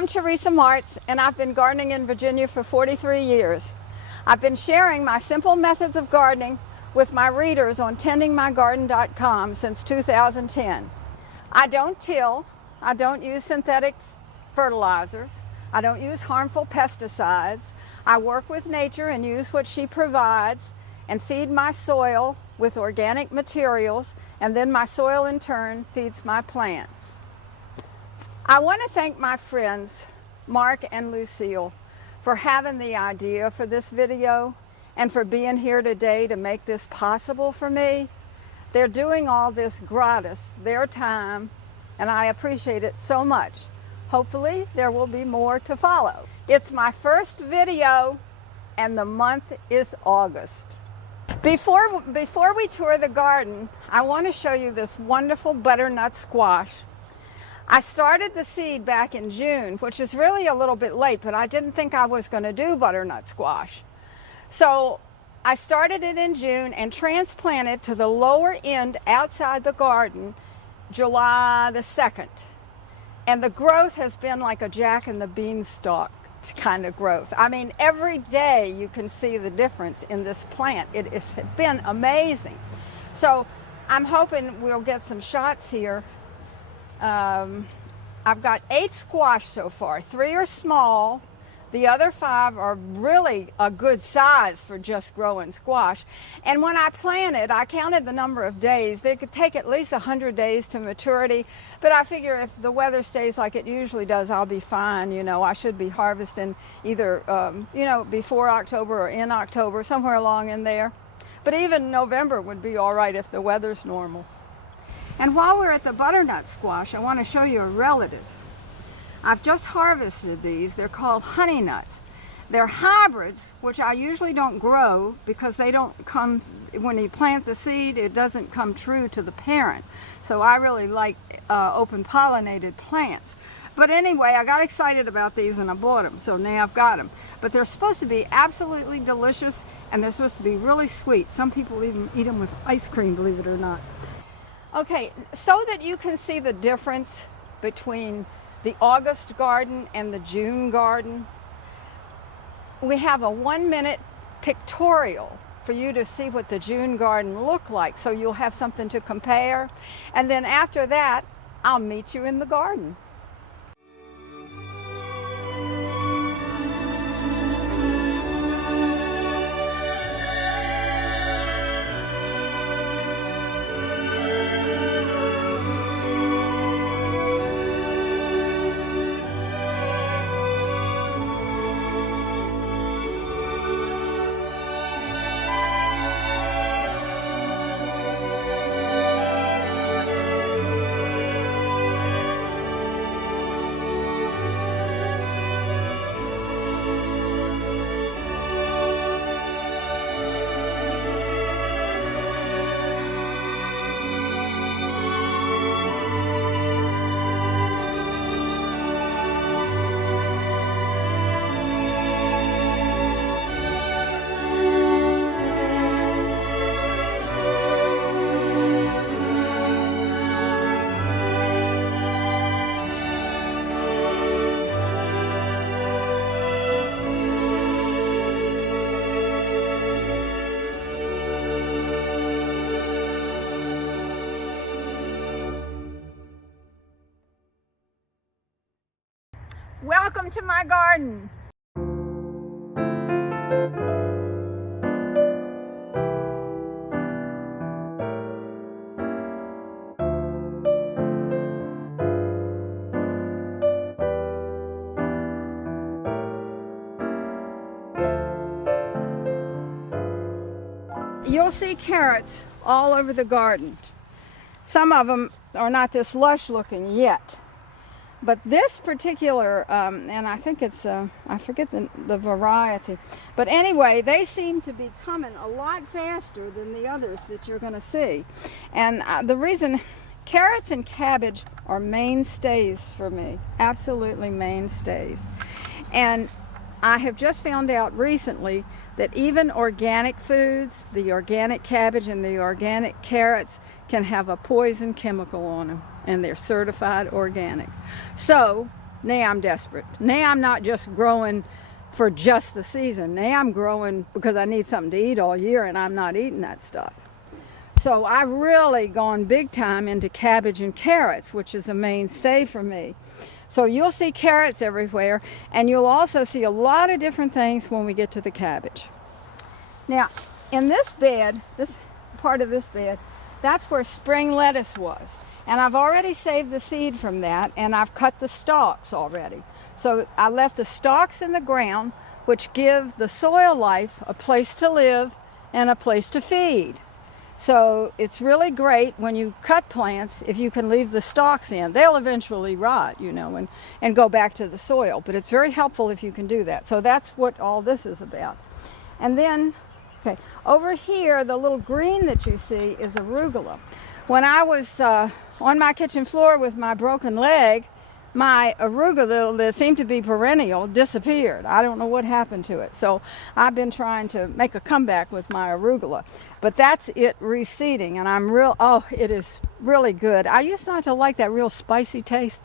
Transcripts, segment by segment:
I'm Theresa Martz, and I've been gardening in Virginia for 43 years. I've been sharing my simple methods of gardening with my readers on tendingmygarden.com since 2010. I don't till, I don't use synthetic fertilizers, I don't use harmful pesticides. I work with nature and use what she provides and feed my soil with organic materials, and then my soil in turn feeds my plants. I want to thank my friends Mark and Lucille for having the idea for this video and for being here today to make this possible for me. They're doing all this gratis, their time, and I appreciate it so much. Hopefully there will be more to follow. It's my first video and the month is August. Before we tour the garden, I want to show you this wonderful butternut squash. I started the seed back in June, which is really a little bit late, but I didn't think I was going to do butternut squash. So I started it in June and transplanted to the lower end outside the garden July the 2nd. And the growth has been like a Jack and the Beanstalk kind of growth. I mean, every day you can see the difference in this plant. It has been amazing. So I'm hoping we'll get some shots here. I've got 8 squash so far. 3 are small. The other 5 are really a good size for just growing squash. And when I planted, I counted the number of days. They could take at least 100 days to maturity, but I figure if the weather stays like it usually does, I'll be fine. You know, I should be harvesting either, before October or in October, somewhere along in there. But even November would be all right if the weather's normal. And while we're at the butternut squash, I want to show you a relative. I've just harvested these. They're called honey nuts. They're hybrids, which I usually don't grow because they don't come, when you plant the seed, it doesn't come true to the parent. So I really like open pollinated plants. But anyway, I got excited about these and I bought them, so now I've got them. But they're supposed to be absolutely delicious and they're supposed to be really sweet. Some people even eat them with ice cream, believe it or not. Okay, so that you can see the difference between the August garden and the June garden, we have a 1-minute pictorial for you to see what the June garden looked like, so you'll have something to compare. And then after that, I'll meet you in the garden. Welcome to my garden. You'll see carrots all over the garden. Some of them are not this lush looking yet. But this particular, and I think it's, I forget the variety. But anyway, they seem to be coming a lot faster than the others that you're going to see. And the reason, carrots and cabbage are mainstays for me. Absolutely mainstays. And I have just found out recently that even organic foods, the organic cabbage and the organic carrots, can have a poison chemical on them, and they're certified organic. So Now I'm desperate. Now I'm not just growing for just the season. Now I'm growing because I need something to eat all year, and I'm not eating that stuff. So I've really gone big time into cabbage and carrots, which is a mainstay for me. So you'll see carrots everywhere, and you'll also see a lot of different things when we get to the cabbage. Now, in this bed, this part of this bed, that's where spring lettuce was. And I've already saved the seed from that, and I've cut the stalks already. So I left the stalks in the ground, which give the soil life a place to live and a place to feed. So it's really great when you cut plants if you can leave the stalks in. They'll eventually rot, you know, and go back to the soil. But it's very helpful if you can do that. So that's what all this is about. And then, okay, over here, the little green that you see is arugula. When I was on my kitchen floor with my broken leg, my arugula that seemed to be perennial disappeared. I don't know what happened to it. So I've been trying to make a comeback with my arugula. But that's it reseeding, and it is really good. I used not to like that real spicy taste,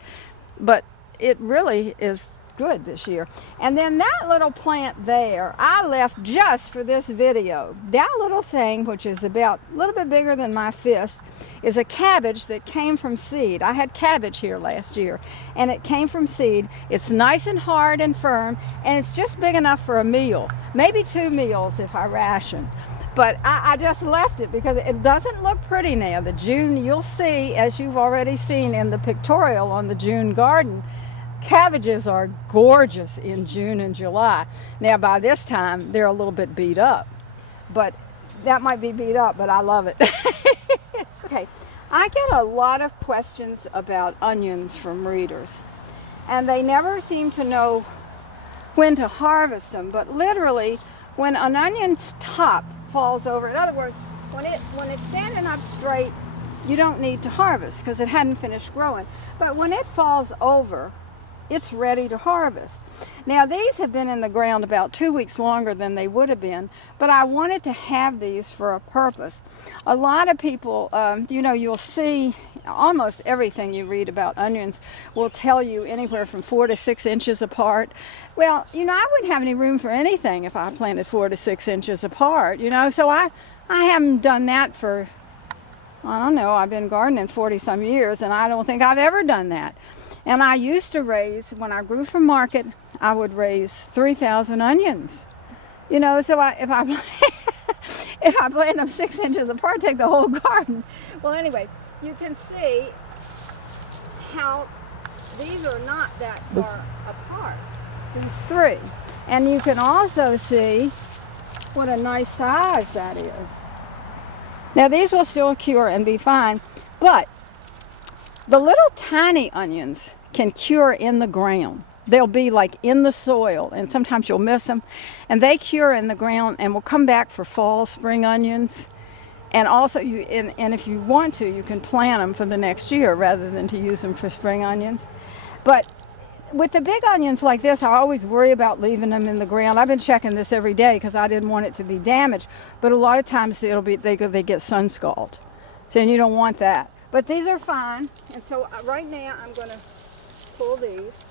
but it really is good this year. And then that little plant there, I left just for this video. That little thing, which is about a little bit bigger than my fist, is a cabbage that came from seed. I had cabbage here last year, and it came from seed. It's nice and hard and firm, and it's just big enough for a meal, maybe 2 meals if I ration. But I just left it because it doesn't look pretty now. The June, you'll see, as you've already seen in the pictorial on the June garden, cabbages are gorgeous in June and July. Now by this time, they're a little bit beat up. But that might be beat up, but I love it. Okay, I get a lot of questions about onions from readers. And they never seem to know when to harvest them. But literally, when an onion's top falls over, in other words, when it's standing up straight, you don't need to harvest because it hadn't finished growing. But when it falls over, it's ready to harvest. Now these have been in the ground about 2 weeks longer than they would have been, but I wanted to have these for a purpose. A lot of people, you'll see almost everything you read about onions will tell you anywhere from 4 to 6 inches apart. Well, I wouldn't have any room for anything if I planted 4 to 6 inches apart, so I haven't done that for, I don't know, I've been gardening 40 some years, and I don't think I've ever done that. And I used to raise, when I grew for market, I would raise 3,000 onions. So if I plant them 6 inches apart, take the whole garden. Well, anyway, you can see how these are not that far apart, these 3. And you can also see what a nice size that is. Now, these will still cure and be fine, but the little tiny onions can cure in the ground. They'll be like in the soil, and sometimes you'll miss them. And they cure in the ground and will come back for fall, spring onions. And also, and if you want to, you can plant them for the next year rather than to use them for spring onions. But with the big onions like this, I always worry about leaving them in the ground. I've been checking this every day because I didn't want it to be damaged. But a lot of times they get sun scald. So you don't want that. But these are fine. And so right now I'm going to pull these.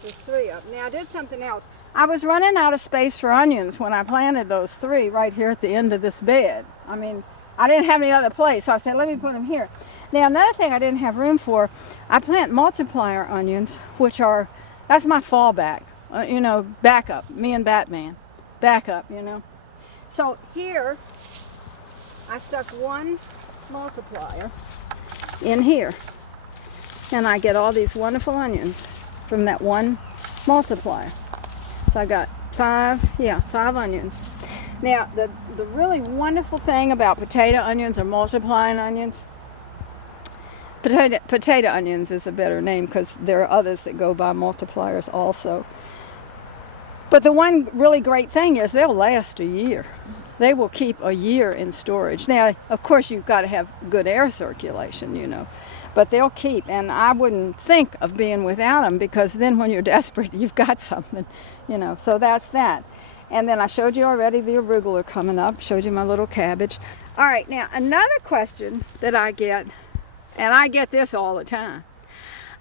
There's 3 up. Now I did something else. I was running out of space for onions when I planted those 3 right here at the end of this bed. I mean, I didn't have any other place, so I said, let me put them here. Now another thing I didn't have room for, I plant multiplier onions, that's my fallback. Backup. Me and Batman. Backup, So here, I stuck 1 multiplier in here. And I get all these wonderful onions from that 1 multiplier. So I got 5 onions. Now, the really wonderful thing about potato onions or multiplying onions, potato onions is a better name because there are others that go by multipliers also. But the one really great thing is they'll last a year. They will keep a year in storage. Now, of course, you've got to have good air circulation, but they'll keep. And I wouldn't think of being without them because then when you're desperate, you've got something, So that's that. And then I showed you already the arugula coming up, showed you my little cabbage. All right, now another question that I get, and I get this all the time.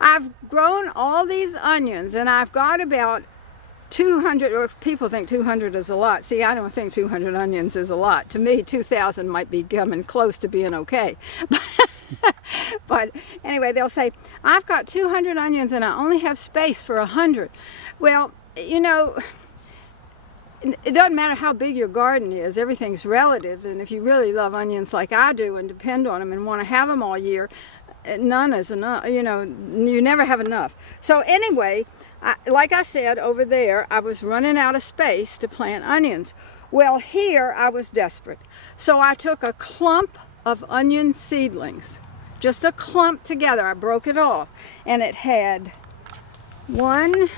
I've grown all these onions, and I've got about 200, or people think 200 is a lot. See, I don't think 200 onions is a lot. To me, 2,000 might be coming close to being okay. But anyway, they'll say, I've got 200 onions and I only have space for 100. Well, you know, it doesn't matter how big your garden is. Everything's relative. And if you really love onions like I do and depend on them and want to have them all year, none is enough. You know, you never have enough. So anyway, like I said, over there, I was running out of space to plant onions. Well, here I was desperate. So I took a clump of onion seedlings, just a clump together. I broke it off, and it had 1,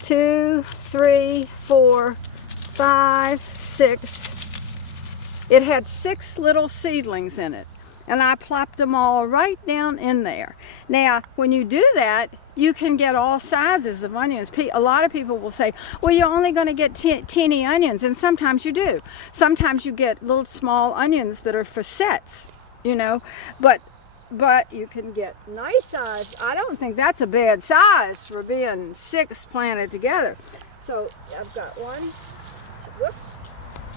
2, 3, 4, 5, 6. It had 6 little seedlings in it, and I plopped them all right down in there. Now, when you do that, you can get all sizes of onions. A lot of people will say, well, you're only going to get teeny onions, and sometimes you do. Sometimes you get little small onions that are for sets, you know, but you can get nice size. I don't think that's a bad size for being 6 planted together. So I've got 1,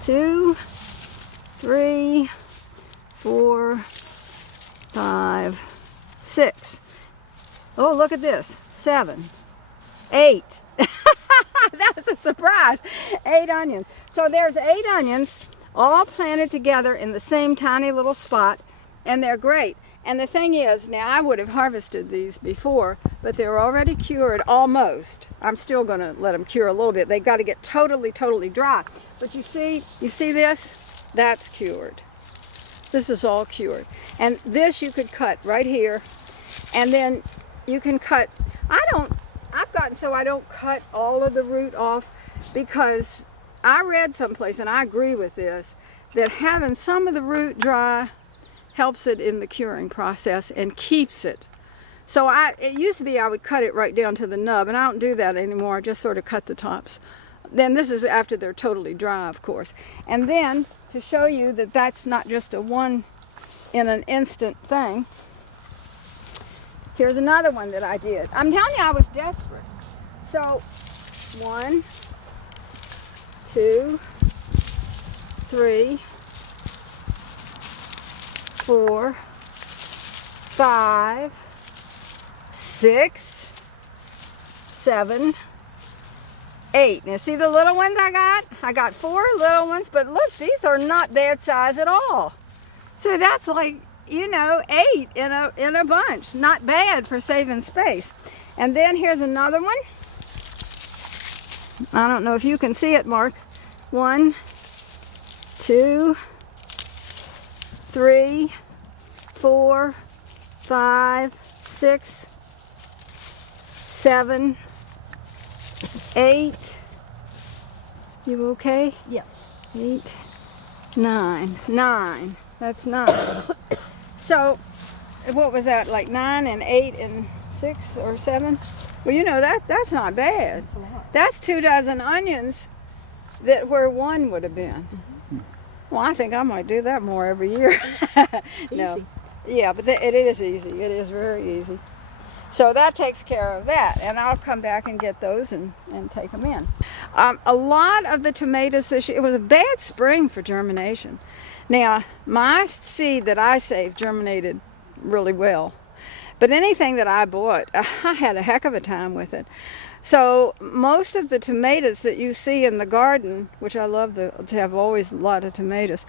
2, 3, 4, 5, 6. Oh, look at this. 7, 8. That was a surprise. 8 onions. So there's 8 onions all planted together in the same tiny little spot, and they're great. And the thing is, now I would have harvested these before, but they're already cured almost. I'm still going to let them cure a little bit. They've got to get totally dry. But you see this? That's cured. This is all cured. And this you could cut right here, and then you can cut, I've gotten so I don't cut all of the root off, because I read someplace, and I agree with this, that having some of the root dry helps it in the curing process and keeps it. So it used to be I would cut it right down to the nub, and I don't do that anymore. I just sort of cut the tops. Then this is after they're totally dry, of course. And then to show you that that's not just a one in an instant thing, here's another one that I did. I'm telling you, I was desperate. So 1, 2, 3, 4, 5, 6, 7, 8. Now see the little ones I got? I got 4 little ones, but look, these are not bad size at all. So that's like, you know, 8 in a bunch. Not bad for saving space. And then here's another one. I don't know if you can see it, Mark. 1, 2, 3, 4, 5, 6, 7, 8. You okay? Yeah. 8, 9. 9. That's 9. So, what was that, like 9 and 8 and 6 or 7? Well, you know, that's not bad. That's a lot. That's 2 dozen onions where 1 would have been. Mm-hmm. Well, I think I might do that more every year. No. Easy. Yeah, but it is easy. It is very easy. So that takes care of that, and I'll come back and get those and take them in. A lot of the tomatoes this year, it was a bad spring for germination. Now, my seed that I saved germinated really well, but anything that I bought, I had a heck of a time with it. So most of the tomatoes that you see in the garden, which I love to have always a lot of tomatoes,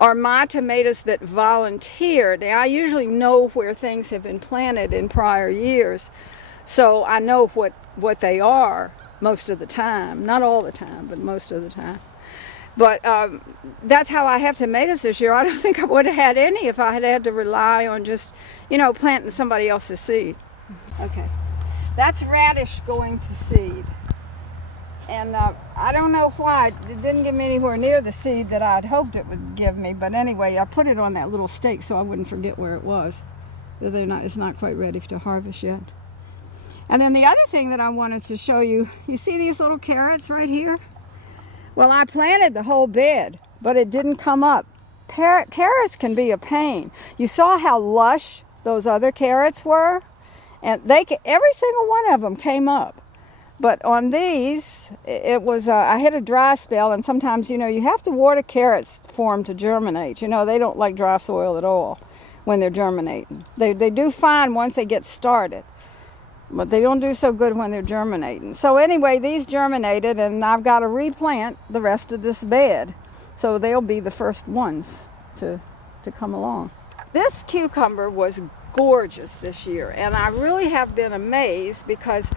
are my tomatoes that volunteered. Now, I usually know where things have been planted in prior years, so I know what they are most of the time. Not all the time, but most of the time. But that's how I have tomatoes this year. I don't think I would have had any if I had had to rely on just, you know, planting somebody else's seed. Okay, that's radish going to seed. And I don't know why, it didn't give me anywhere near the seed that I'd hoped it would give me. But anyway, I put it on that little stake so I wouldn't forget where it was. It's not quite ready to harvest yet. And then the other thing that I wanted to show you, you see these little carrots right here? Well, I planted the whole bed, but it didn't come up. Carrots can be a pain. You saw how lush those other carrots were? And every single one of them came up. But on these, it was, I hit a dry spell, and sometimes, you know, you have to water carrots for them to germinate. You know, they don't like dry soil at all when they're germinating. They do fine once they get started, but they don't do so good when they're germinating. So anyway, these germinated, and I've got to replant the rest of this bed. So they'll be the first ones to come along. This cucumber was gorgeous this year, and I really have been amazed because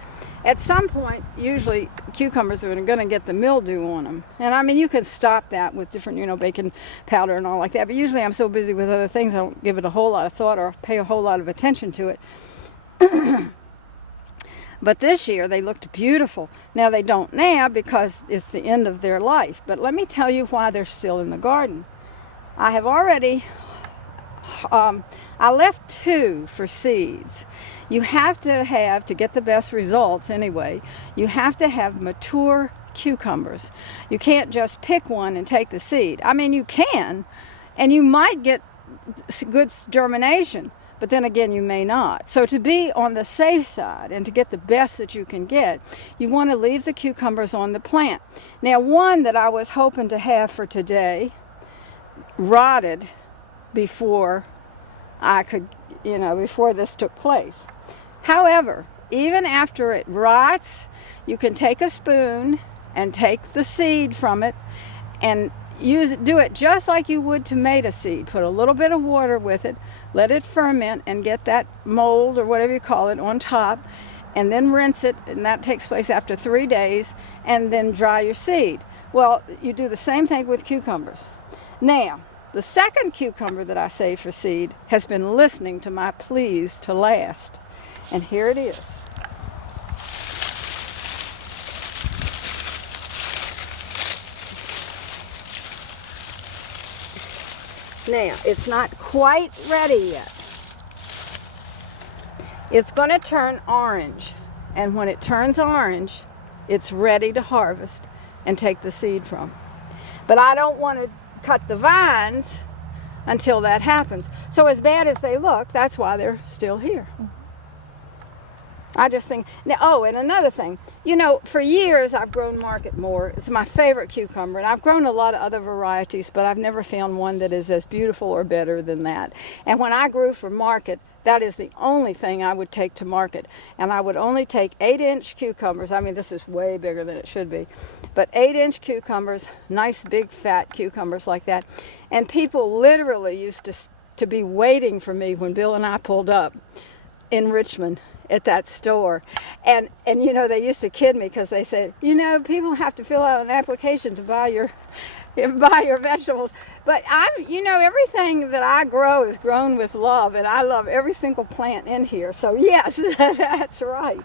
at some point, usually cucumbers are going to get the mildew on them. And I mean, you can stop that with different, you know, baking powder and all like that. But usually I'm so busy with other things, I don't give it a whole lot of thought or pay a whole lot of attention to it. But this year they looked beautiful. Now they don't now because it's the end of their life. But let me tell you why they're still in the garden. I have already, I left 2 for seeds. You have to get the best results anyway, you have to have mature cucumbers. You can't just pick one and take the seed. I mean, you can, and you might get good germination, but then again, you may not. So to be on the safe side and to get the best that you can get, you want to leave the cucumbers on the plant. Now, one that I was hoping to have for today rotted before I could, you know, before this took place. However, even after it rots, you can take a spoon and take the seed from it and do it just like you would tomato seed. Put a little bit of water with it, let it ferment and get that mold or whatever you call it on top, and then rinse it, and that takes place after 3 days, and then dry your seed. Well, you do the same thing with cucumbers. Now, the second cucumber that I saved for seed has been listening to my pleas to last. And here it is. Now, it's not quite ready yet. It's going to turn orange. And when it turns orange, it's ready to harvest and take the seed from. But I don't want to cut the vines until that happens. So as bad as they look, that's why they're still here. I just think, now, oh, and another thing, you know, for years I've grown Market More. It's my favorite cucumber, and I've grown a lot of other varieties, but I've never found one that is as beautiful or better than that. And when I grew for Market, that is the only thing I would take to market. And I would only take 8-inch cucumbers. I mean, this is way bigger than it should be. But 8-inch cucumbers, nice big fat cucumbers like that. And people literally used to be waiting for me when Bill and I pulled up in Richmond at that store. And you know, they used to kid me because they said, you know, people have to fill out an application to buy your vegetables. But you know, everything that I grow is grown with love, and I love every single plant in here. So yes, that's right.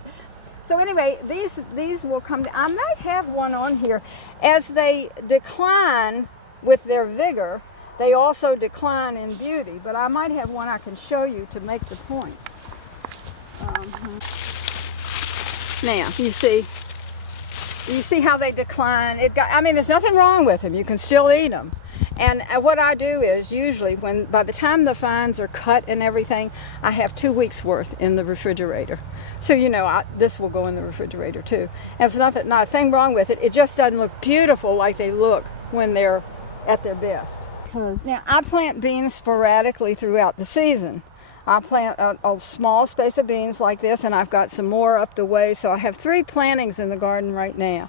So anyway, these will come down. I might have one on here. As they decline with their vigor, they also decline in beauty. But I might have one I can show you to make the point. Now, you see how they decline. I mean, there's nothing wrong with them. You can still eat them. And what I do is usually by the time the vines are cut and everything, I have 2 weeks worth in the refrigerator. So, you know, this will go in the refrigerator too. And it's not a thing wrong with it. It just doesn't look beautiful like they look when they're at their best. Now, I plant beans sporadically throughout the season. I plant a small space of beans like this, and I've got some more up the way. So I have 3 plantings in the garden right now.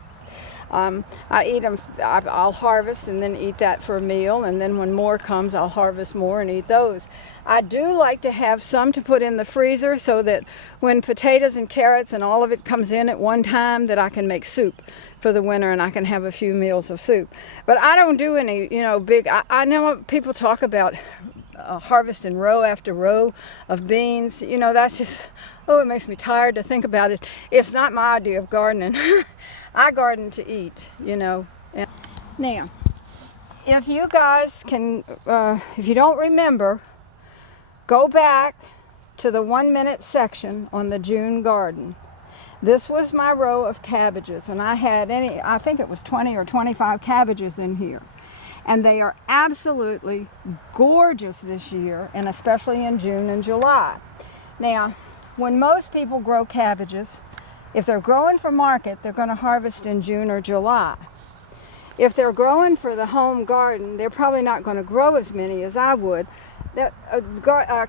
I eat them, I'll harvest and then eat that for a meal, and then when more comes, I'll harvest more and eat those. I do like to have some to put in the freezer so that when potatoes and carrots and all of it comes in at one time, that I can make soup for the winter and I can have a few meals of soup. But I don't do any, you know, big, I know people talk about harvesting row after row of beans. You know, that's just, oh, it makes me tired to think about it. It's not my idea of gardening. I garden to eat, you know. Now, if you guys can, if you don't remember, go back to the 1-minute section on the June garden. This was my row of cabbages, and I had I think it was 20 or 25 cabbages in here. And they are absolutely gorgeous this year, and especially in June and July. Now, when most people grow cabbages, if they're growing for market, they're going to harvest in June or July. If they're growing for the home garden, they're probably not going to grow as many as I would.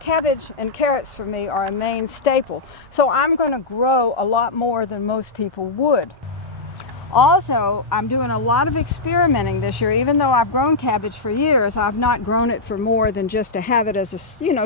Cabbage and carrots for me are a main staple. So I'm going to grow a lot more than most people would. Also, I'm doing a lot of experimenting this year. Even though I've grown cabbage for years, I've not grown it for more than just to have it as a,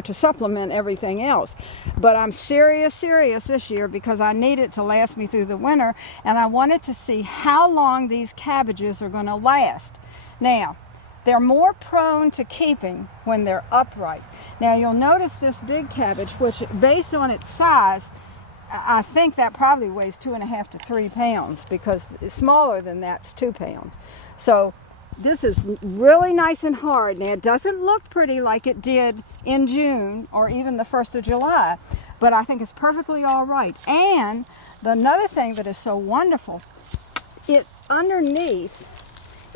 to supplement everything else. But I'm serious this year because I need it to last me through the winter, and I wanted to see how long these cabbages are going to last. Now, they're more prone to keeping when they're upright. Now, you'll notice this big cabbage, which based on its size, I think that probably weighs 2.5 to 3 pounds, because smaller than that's 2 pounds. So this is really nice and hard. Now, it doesn't look pretty like it did in June or even the 1st of July, but I think it's perfectly all right. And another thing that is so wonderful, it underneath,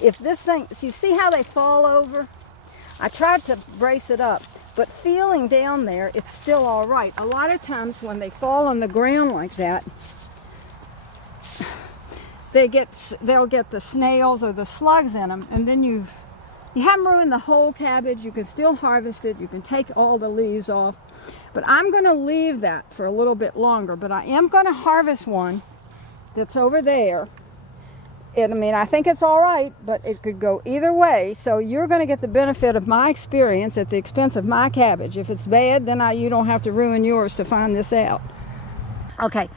if this thing, so you see how they fall over? I tried to brace it up, but feeling down there, it's still all right. A lot of times when they fall on the ground like that, they'll get the snails or the slugs in them, and then you haven't ruined the whole cabbage. You can still harvest it. You can take all the leaves off. But I'm going to leave that for a little bit longer. But I am going to harvest one that's over there. I mean, I think it's all right, but it could go either way. So you're going to get the benefit of my experience at the expense of my cabbage. If it's bad, then you don't have to ruin yours to find this out. Okay,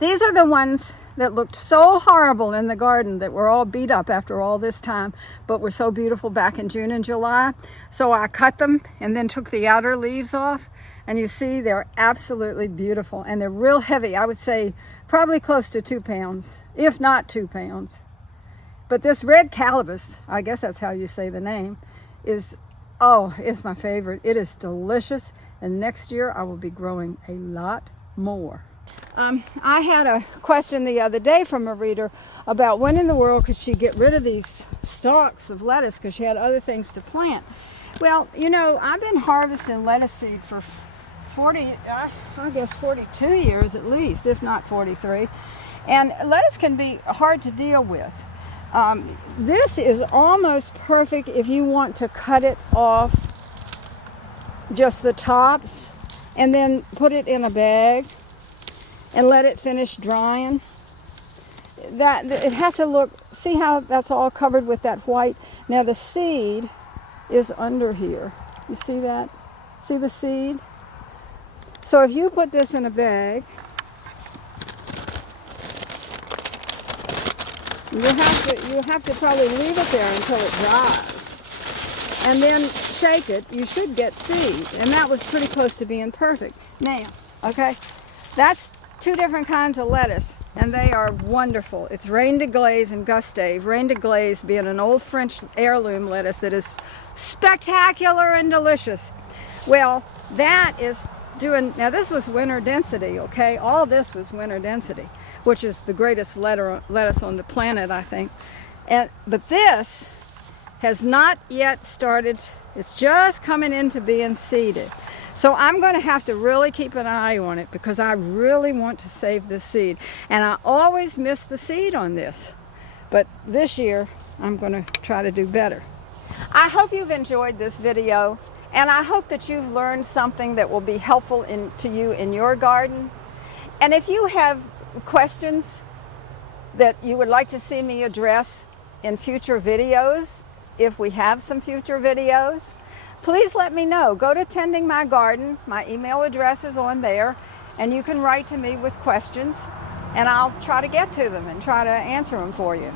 these are the ones that looked so horrible in the garden, that were all beat up after all this time, but were so beautiful back in June and July. So I cut them and then took the outer leaves off. And you see, they're absolutely beautiful. And they're real heavy. I would say probably close to 2 pounds, if not 2 pounds. But this red calabash, I guess that's how you say the name, is my favorite. It is delicious, and next year I will be growing a lot more. I had a question the other day from a reader about when in the world could she get rid of these stalks of lettuce because she had other things to plant. Well, I've been harvesting lettuce seed for 42 years at least, if not 43. And lettuce can be hard to deal with. This is almost perfect if you want to cut it off, just the tops, and then put it in a bag and let it finish drying. It has to look, see how that's all covered with that white? Now the seed is under here. You see that? See the seed? So if you put this in a bag, you have to probably leave it there until it dries. And then shake it. You should get seed. And that was pretty close to being perfect. Now, okay, that's 2 different kinds of lettuce, and they are wonderful. It's Reine de Glaise and Gustave. Reine de Glaise being an old French heirloom lettuce that is spectacular and delicious. Well, that is now this was winter density, okay? All this was winter density, which is the greatest lettuce on the planet, I think. But this has not yet started. It's just coming into being seeded. So I'm going to have to really keep an eye on it because I really want to save this seed. And I always miss the seed on this. But this year, I'm going to try to do better. I hope you've enjoyed this video, and I hope that you've learned something that will be helpful to you in your garden. And if you have questions that you would like to see me address in future videos, if we have some future videos, please let me know. Go to Tending My Garden. My email address is on there, and you can write to me with questions, and I'll try to get to them and try to answer them for you.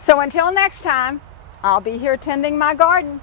So until next time, I'll be here tending my garden.